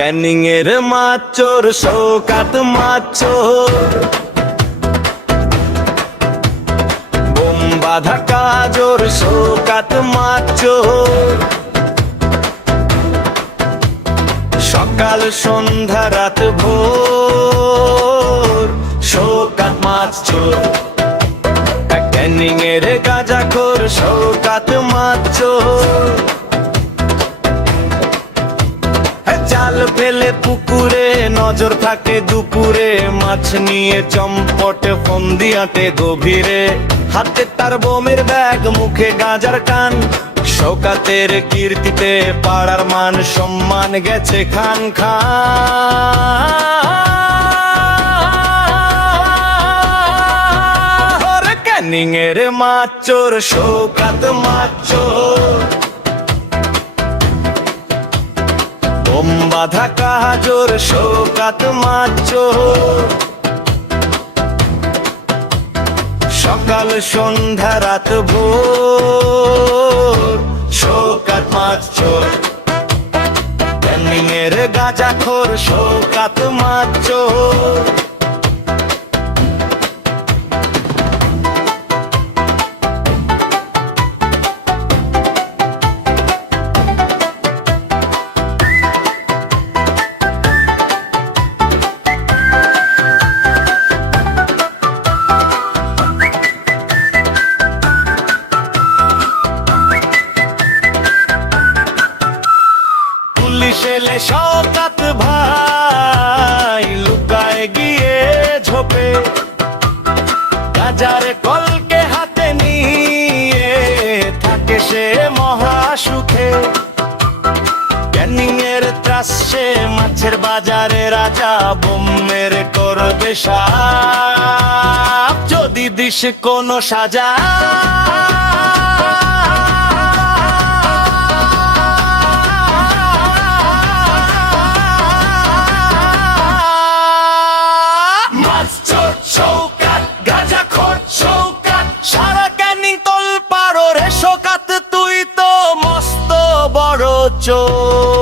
ক্যানিং এর মাচোর শৌকাত মাচোর, বোম বাঁধা কাজোর শৌকাত মাচোর, সকাল সন্ধ্যা রাত ভোর শৌকাত মাচোর। ক্যানিং এর গাঁজাখোর শৌকাত মাচোর, জাল ফেলে পুকুরে নজর থাকে দুপুরে, মাছ নিয়ে চম্পটে ফন্দি আটে গভীরে, হাতে তার বোমের ব্যাগ মুখে গাঁজার টান, শৌকাতের কীর্তিতে পাড়ার মান সম্মান গেছে খান খান। ক্যানিং এর মাচোর শৌকাত মাচোর, বোম বাঁধা কাজোর শৌকাত মাচোর, সকাল সন্ধ্যা রাত ভোর শৌকাত মাচোর। ক্যানিং এর গাঁজাখোর শৌকাত মাচোর। পুলিশ এলে শওকত ভাই লুকায় গিয়ে ঝোপে, গাজার কলকে হাতে নিয়ে থাকে সে মহা সুখে। ক্যানিং এর ত্রাস সে মাছের বাজারে রাজা, বোমের করবে সাপ যদি দিস কোনো সাজা। সারা ক্যানিং তোল পারো রে শৌকাত, তুই তো মস্ত বড় চোর।